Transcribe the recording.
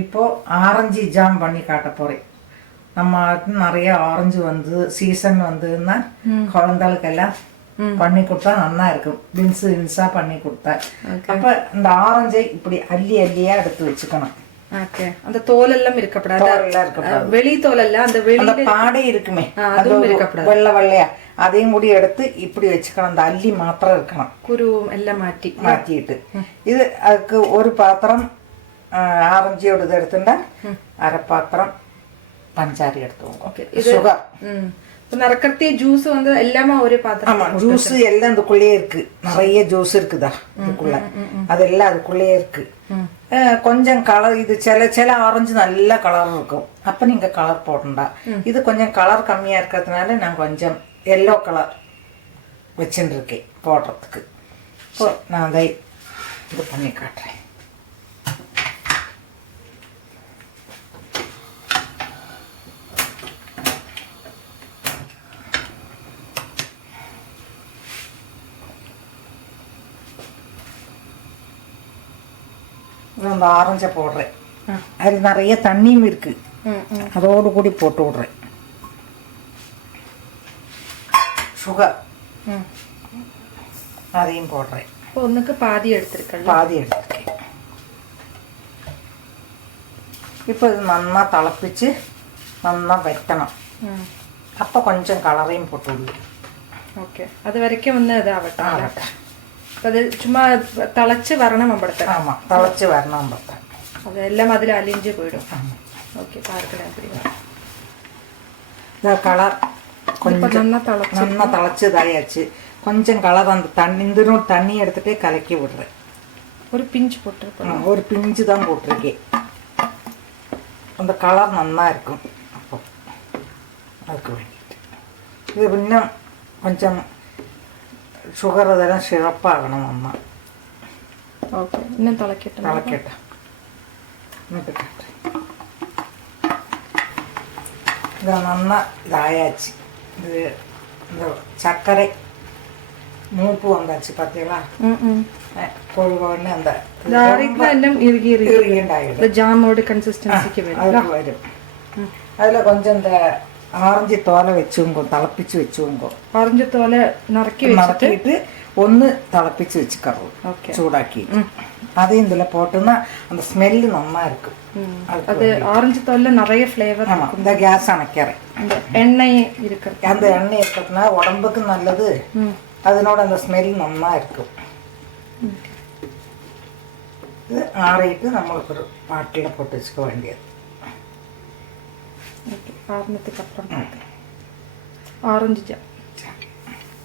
இப்போ orange jam பண்ணி காட்ட போறேன். நம்ம நிறைய ஆரஞ்சு வந்து சீசன் வந்ததுன்னா குழந்தைகளுக்கெல்லாம் பண்ணி கொடுத்தா நல்லா இருக்கும். பின்ஸா பண்ணி கொடுத்தா அப்ப இந்த ஆரஞ்சை இப்படி அள்ளி அள்ளியா எடுத்து வச்சுக்கணும். ஓகே. அந்த தோல் எல்லாம் இருக்கப்படாது. வெளி தோல் எல்லாம் அந்த வெளியில பாடை இருக்குமே அதுவும் இருக்கப்படாது. வெள்ளை வெள்ளையா அதையும் கூடி எடுத்து இப்படி வச்சுக்கணும். அந்த அள்ளி மாத்திரம் இருக்கணும். குரு எல்லாம் மாற்றிட்டு இது அதுக்கு ஒரு பாத்திரம் ஆரஞ்சியோட இது எடுத்துட்டா அரை பாத்திரம் பஞ்சாரி எடுத்துவோம். சுகர் நரக்கத்தி ஜூஸ் வந்து எல்லாமே ஒரே பாத்திரம். ஆமா, ஜூஸ் எல்லாம் இதுக்குள்ளேயே இருக்கு. நிறைய ஜூஸ் இருக்குதா இதுக்குள்ள, அதெல்லாம் அதுக்குள்ளேயே இருக்கு. கொஞ்சம் கலர் இது சில ஆரஞ்சு நல்ல கலர் இருக்கும். அப்ப நீங்க கலர் போடண்டா. இது கொஞ்சம் கலர் கம்மியா இருக்கிறதுனால நான் கொஞ்சம் எல்லோ கலர் வச்சுட்டு இருக்கேன் போடுறதுக்கு. நான் அதை இது பண்ணி காட்டுறேன். அந்த ஆரஞ்சை போடுறேன். அதில் நிறைய தண்ணியும் இருக்கு. அதோடு கூடி போட்டு விடுறேன். சுகர் அதையும் போடுறேன். ஒன்றுக்கு பாதி எடுத்துருக்கேன். இப்போ இது நல்லா திளப்பிச்சு நல்லா வைக்கணும். அப்போ கொஞ்சம் கலரையும் போட்டு விடுவேன். ஓகே. அது வரைக்கும் வந்து அது ஆகட்டும். അത് ചുമ്മാ തിളച്ച് വരണം അമ്പടത്തെ. ஆமா, തിളച്ച് വരണം അമ്പടത്തെ. അതെല്ലാം അതിൽ അലിഞ്ച് പോയിടും. ഓക്കെ. കളർ கொஞ்சம் நல்லா തിളച്ച് ഇതായാச்சு. கொஞ்சம் கலர் அந்த தண்ணி இதனோட தண்ணி எடுத்துட்டே கலக்கி விடுறேன். ஒரு பிஞ்சு போட்டுருப்பேன். ஒரு பிஞ்சு தான் போட்டிருக்கேன். அந்த கலர் நல்லா இருக்கும். அப்போ அதுக்கு வேண்டிட்டு இது இன்னும் கொஞ்சம் சுகர் அதெல்லாம் சிறப்பாகணும் அம்மா. ஓகே. இன்னும் திளக்கட்டும். இது நல்லா இதாயாச்சு. இது இந்த சர்க்கரை மூப்பு வந்தாச்சு பார்த்தீங்களா? கொழுவான்னு அந்த ஜாமோட கன்சிஸ்டன்சிக்கு வரும். அதில் கொஞ்சம் இந்த ஆரஞ்சு தோலை வச்சுங்கோ, திளப்பிச்சு வச்சுங்கோ. ஆரஞ்சு தோலை நறுக்கிட்டு ஒன்று திளப்பிச்சு வச்சுக்கறோம் சூடாக்கி. அதையும் இதில் போட்டோம்னா அந்த ஸ்மெல்லு நல்லா இருக்கும். அது ஆரஞ்சு தோலில் நிறைய ஃப்ளேவர். ஆமாம், இந்த கேஸ் அணைக்கிறேன். அந்த எண்ணெய் இருக்கு, அந்த எண்ணெய் இருக்கிறதுனா உடம்புக்கு நல்லது. அதனோட அந்த ஸ்மெல் நல்லா இருக்கும். இது ஆறிட்டு நம்மளுக்கு ஒரு பாட்டில் போட்டு வச்சுக்க வேண்டியது. ஆறுனதுக்கு அப்புறம் ஆரஞ்சு ஜாம்.